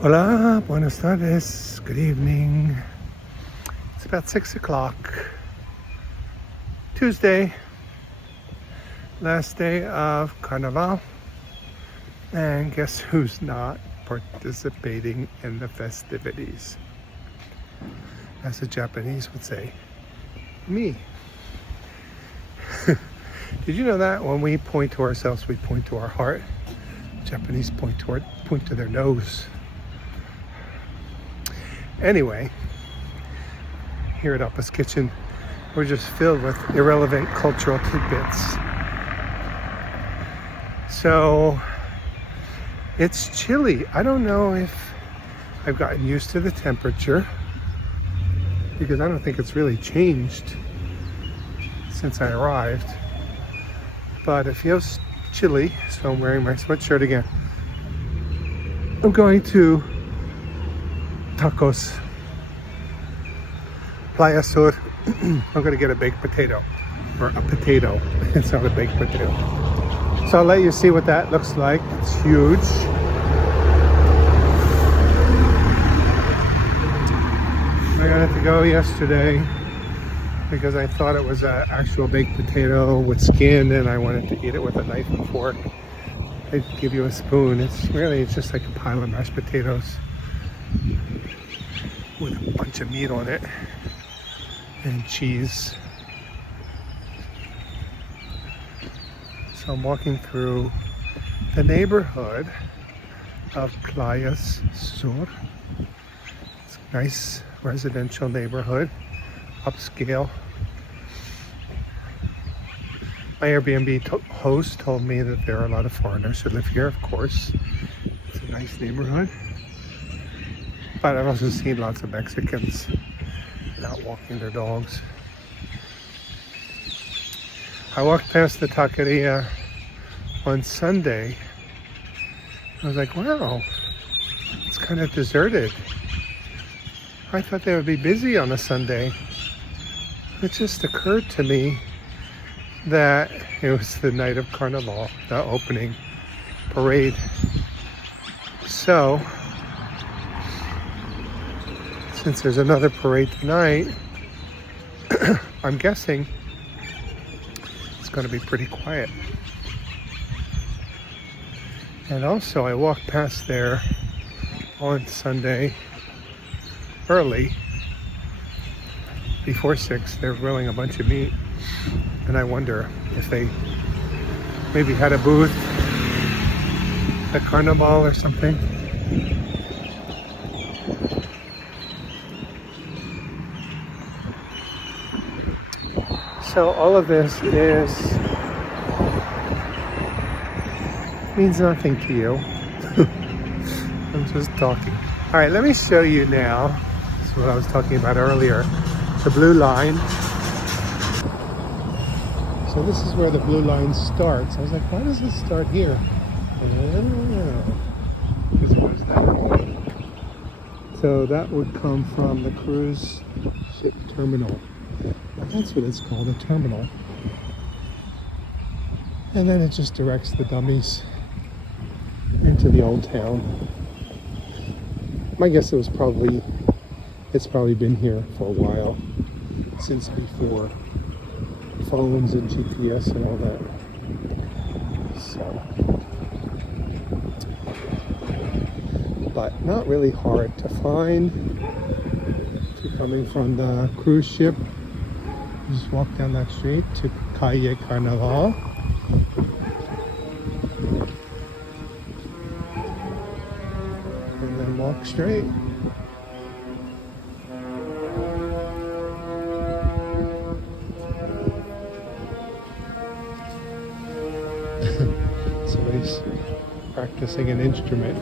Hola, buenas tardes, good evening. It's about 6 o'clock, Tuesday, last day of Carnival. And guess who's not participating in the festivities? As the Japanese would say, me. Did you know that when we point to ourselves, we point to our heart? Japanese point to their nose. Anyway, here at Appa's Kitchen, we're just filled with irrelevant cultural tidbits. So, it's chilly. I don't know if I've gotten used to the temperature, because I don't think it's really changed since I arrived. But it feels chilly, so I'm wearing my sweatshirt again. I'm going to Tacos Playa Sur. I'm going to get a baked potato, or a potato. It's not a baked potato. So I'll let you see what that looks like. It's huge. I got it to go yesterday because I thought it was an actual baked potato with skin, and I wanted to eat it with a knife and fork. They give you a spoon. It's just like a pile of mashed potatoes with a bunch of meat on it and cheese. So I'm walking through the neighborhood of Playa Sur. It's a nice residential neighborhood, upscale. My Airbnb host told me that there are a lot of foreigners who live here, of course. It's a nice neighborhood. But I've also seen lots of Mexicans out walking their dogs. I walked past the taqueria on Sunday. I was like, wow, it's kind of deserted. I thought they would be busy on a Sunday. It just occurred to me that it was the night of Carnival, the opening parade. So, since there's another parade tonight, I'm guessing it's going to be pretty quiet. And also, I walked past there on Sunday early, before 6. They're grilling a bunch of meat, and I wonder if they maybe had a booth at Carnival or something. So all of this means nothing to you. I'm just talking. All right, let me show you now. This is what I was talking about earlier. The blue line. So this is where the blue line starts. I was like, why does it start here? Because it goes that way. So that would come from the cruise ship terminal. That's what it's called, a terminal. And then it just directs the dummies into the old town. My guess it's probably been here for a while, since before phones and GPS and all that. So, but not really hard to find. If you're coming from the cruise ship, you just walk down that street to Calle Carnaval. And then walk straight. Somebody's practicing an instrument.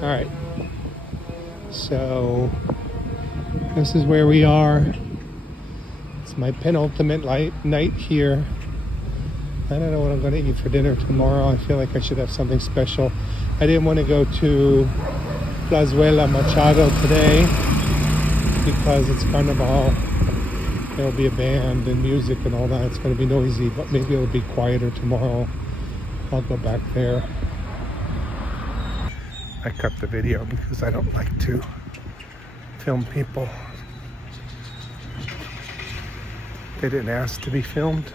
All right. So this is where we are. It's my penultimate night here. I don't know what I'm going to eat for dinner tomorrow. I feel like I should have something special. I didn't want to go to Plazuela Machado today because it's Carnival there'll be a band and music and all that. It's going to be noisy, but maybe it'll be quieter tomorrow. I'll go back there. I cut the video because I don't like to film people. They didn't ask to be filmed.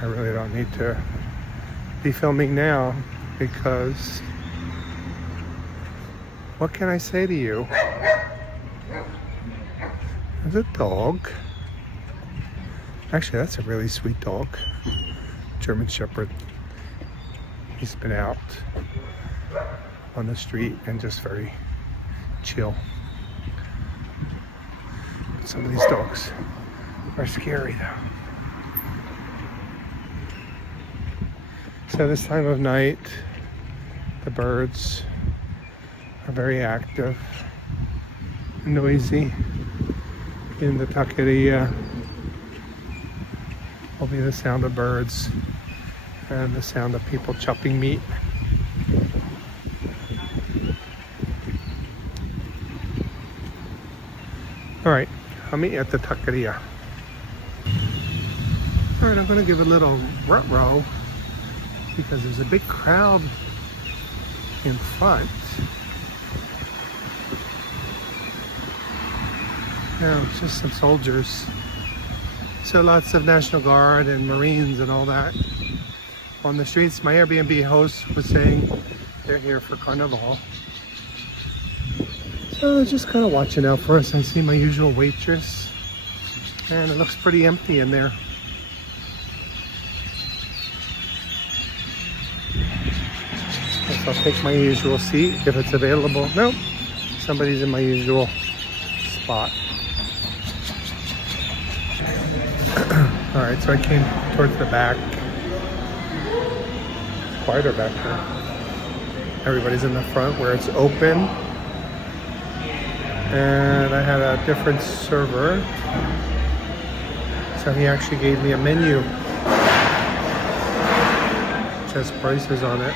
I really don't need to be filming now because what can I say to you? There's a dog. Actually, that's a really sweet dog. German Shepherd. He's been out on the street and just very chill. But some of these dogs are scary though. So this time of night, the birds are very active, noisy. In the taqueria will be the sound of birds and the sound of people chopping meat. All right, I'll meet you at the taqueria. All right, I'm gonna give a little ruh-roh because there's a big crowd in front. It's just some soldiers. So lots of National Guard and Marines and all that on the streets. My Airbnb host was saying they're here for Carnival. So they're just kind of watching out for us. I see my usual waitress and it looks pretty empty in there. Guess I'll take my usual seat if it's available. Nope, somebody's in my usual spot. All right, so I came towards the back. It's quieter back there. Everybody's in the front where it's open. And I had a different server. So he actually gave me a menu. Which has prices on it.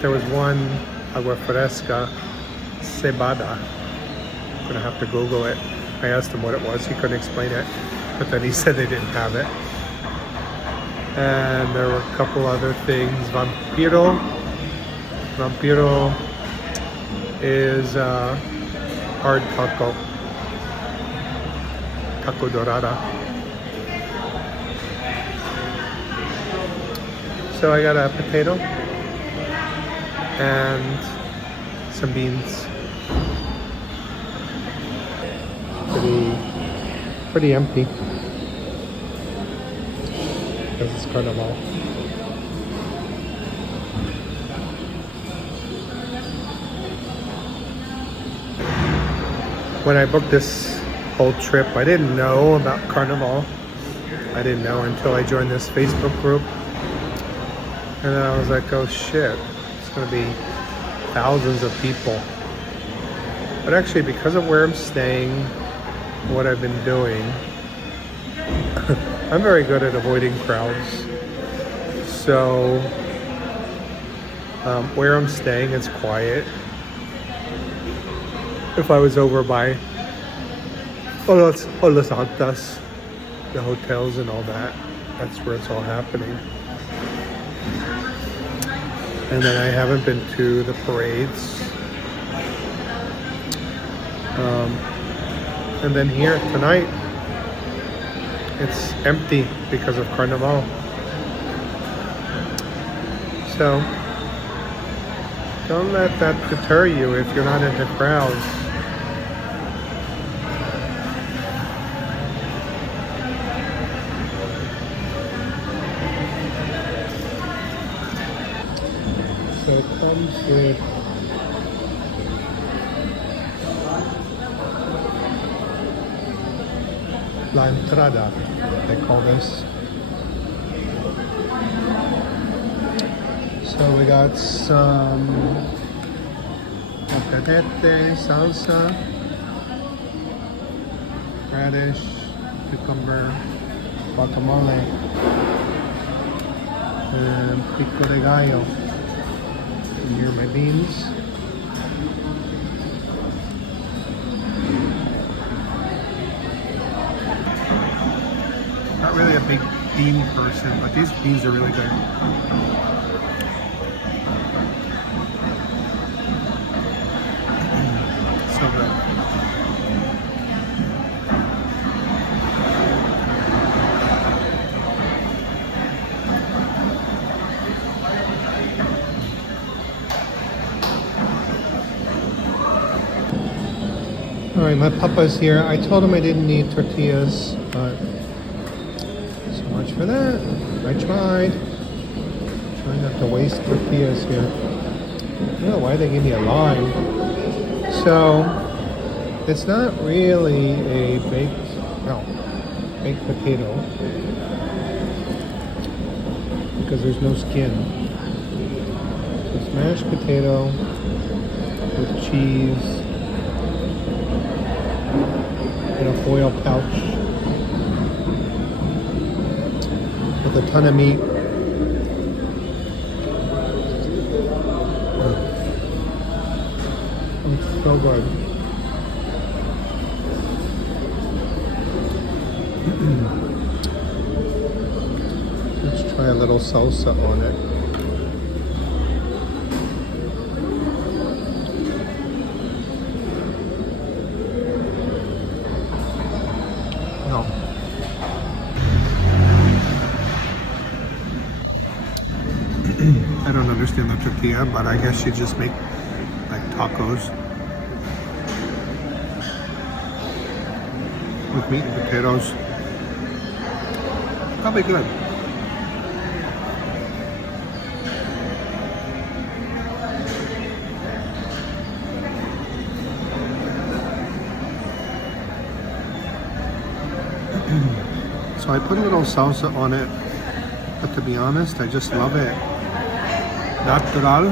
There was one agua fresca cebada. I'm gonna have to Google it. I asked him what it was, he couldn't explain it, but then he said they didn't have it. And there were a couple other things. Vampiro is hard taco dorada. So I got a potato and some beans. Pretty empty because it's Carnival. When I booked this whole trip, I didn't know about Carnival. I didn't know until I joined this Facebook group. And then I was like, oh shit, it's gonna be thousands of people. But actually, because of where I'm staying, what I've been doing, I'm very good at avoiding crowds. So where I'm staying, it's quiet. If I was over by Las Altas, the hotels and all that, that's where it's all happening. And then I haven't been to the parades. And then here tonight, it's empty because of Carnival. So don't let that deter you if you're not into crowds. So it comes with La Entrada, they call this. So we got some mozzarella, salsa, radish, cucumber, guacamole, and pico de gallo. And here are my beans. big bean person, but these beans are really good. So good. All right, my papa's here. I told him I didn't need tortillas, but so much for that. I tried. Trying not to waste tortillas here. I don't know why they give me a line. So it's not really a baked potato because there's no skin. It's mashed potato with cheese in a foil pouch with a ton of meat. It's so good. Let's try a little salsa on it. No. I don't understand the tortilla, but I guess you just make like tacos with meat and potatoes. Probably good. So I put a little salsa on it, but to be honest, I just love it. Natural.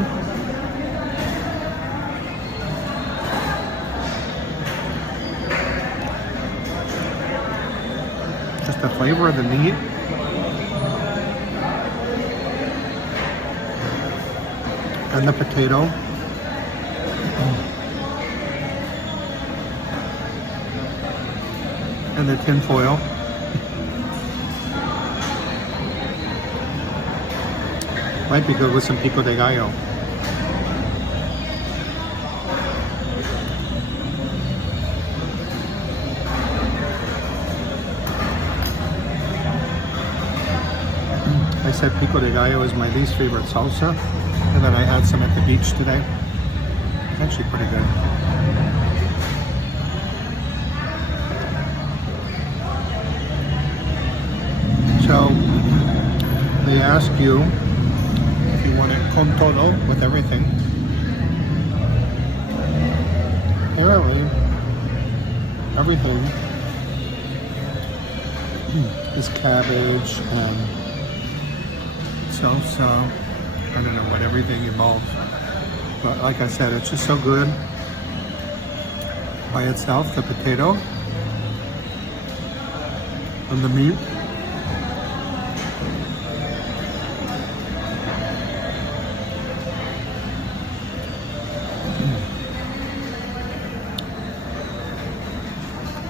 Just the flavor of the meat. And the potato. And the tin foil. Might be good with some pico de gallo. I said pico de gallo is my least favorite salsa, and then I had some at the beach today. It's actually pretty good. So they ask you if you want it con todo, with everything. Apparently, everything is cabbage and salsa. I don't know what everything involves, but like I said, it's just so good by itself. The potato and the meat.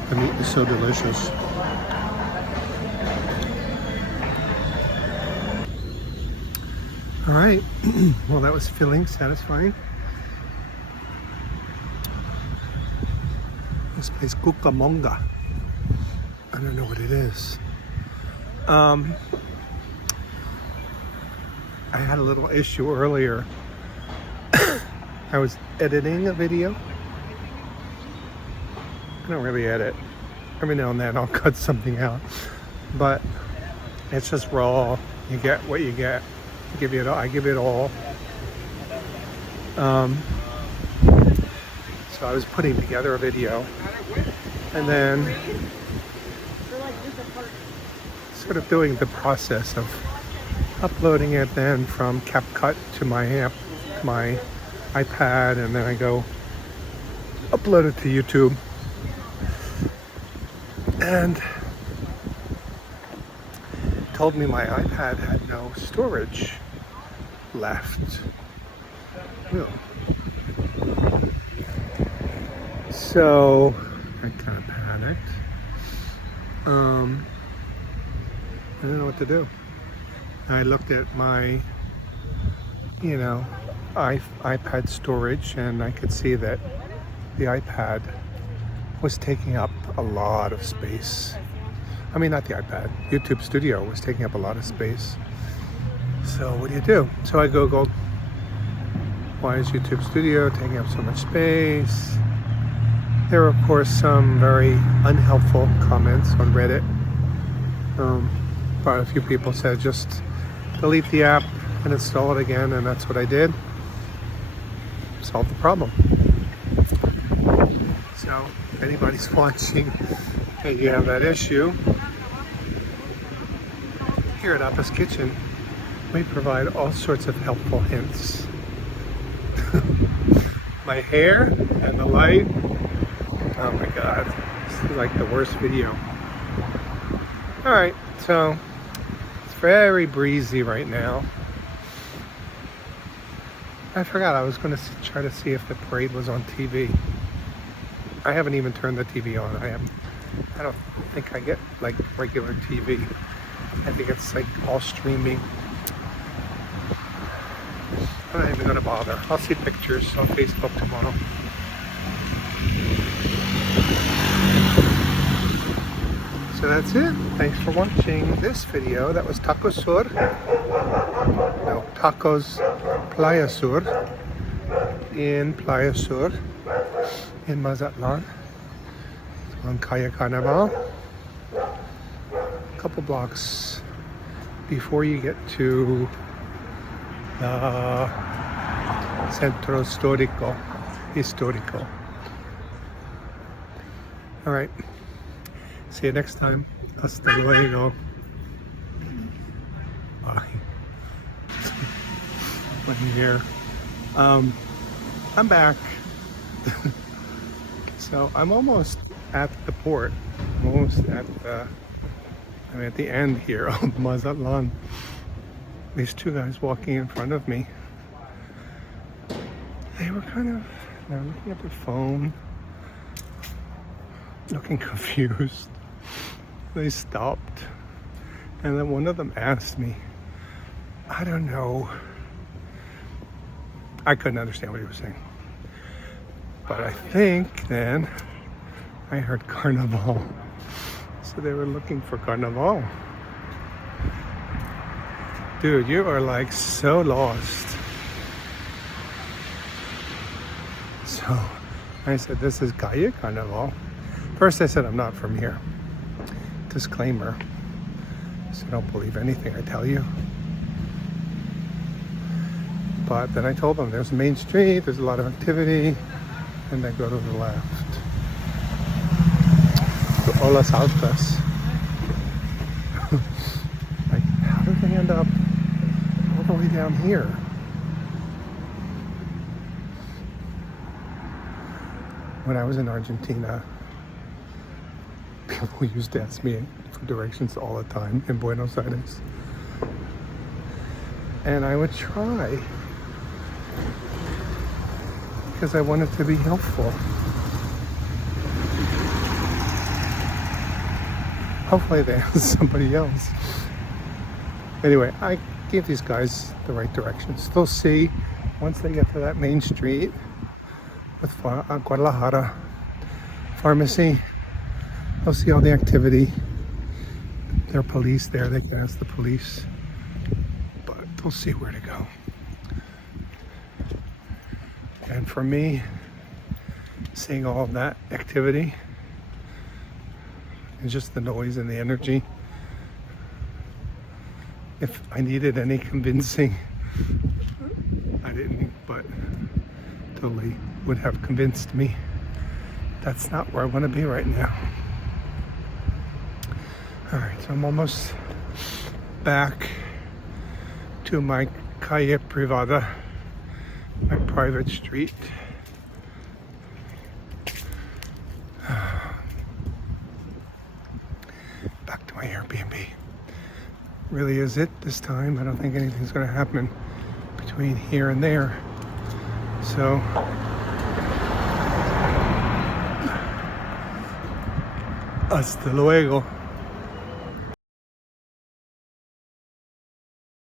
The meat is so delicious. All right, well, that was filling, satisfying. This place, Cucamonga. I don't know what it is. I had a little issue earlier. I was editing a video. I don't really edit. Every now and then I'll cut something out, but it's just raw. You get what you get. I give it all. So I was putting together a video, and then sort of doing the process of uploading it then from CapCut to my iPad, and then I go upload it to YouTube. And told me my iPad had no storage left. Yeah. So I kind of panicked. I didn't know what to do. I looked at my, you know, iPad storage, and I could see that the iPad was taking up a lot of space. I mean, not the iPad. YouTube Studio was taking up a lot of space. So what do? So I Googled, why is YouTube Studio taking up so much space? There were, of course, some very unhelpful comments on Reddit. But a few people said just delete the app and install it again, and that's what I did. Solved the problem. So if anybody's watching and you have that issue, here at Appa's Kitchen, we provide all sorts of helpful hints. My hair and the light. Oh my God, this is like the worst video. All right, so it's very breezy right now. I forgot I was going to try to see if the parade was on TV. I haven't even turned the TV on. I don't think I get like regular TV. I think it's like all streaming. I'm not even going to bother. I'll see pictures on Facebook tomorrow. So that's it. Thanks for watching this video. That was Tacos Sur. No, Tacos Playa Sur. In Playa Sur. In Mazatlan. On Calle Carnaval. A couple blocks before you get to the Centro Histórico. All right. See you next time. Hasta luego. Bye. I'm here. I'm back. So I'm almost at the port. I'm almost at at the end here of Mazatlan. These two guys walking in front of me. They were they're looking at their phone, looking confused. They stopped, and then one of them asked me, I don't know. I couldn't understand what he was saying. But I think then I heard Carnival. So they were looking for Carnival. Dude, you are like so lost. So I said, this is Calle Carnival. First I said, I'm not from here. Disclaimer. So don't believe anything I tell you. But then I told them there's Main Street, there's a lot of activity, and then go to the left. To Olas Altas. Like, how did they end up all the way down here? When I was in Argentina, people used to ask me for directions all the time in Buenos Aires. And I would try because I wanted to be helpful. Hopefully they ask somebody else. Anyway, I gave these guys the right directions. They'll see once they get to that main street with Guadalajara Pharmacy. They'll see all the activity. There are police there. They can ask the police. But they'll see where to go. And for me, seeing all of that activity and just the noise and the energy, if I needed any convincing, I didn't, but totally would have convinced me that's not where I want to be right now. All right, so I'm almost back to my calle privada, my private street. Back to my Airbnb. Really is it this time. I don't think anything's going to happen between here and there. So hasta luego.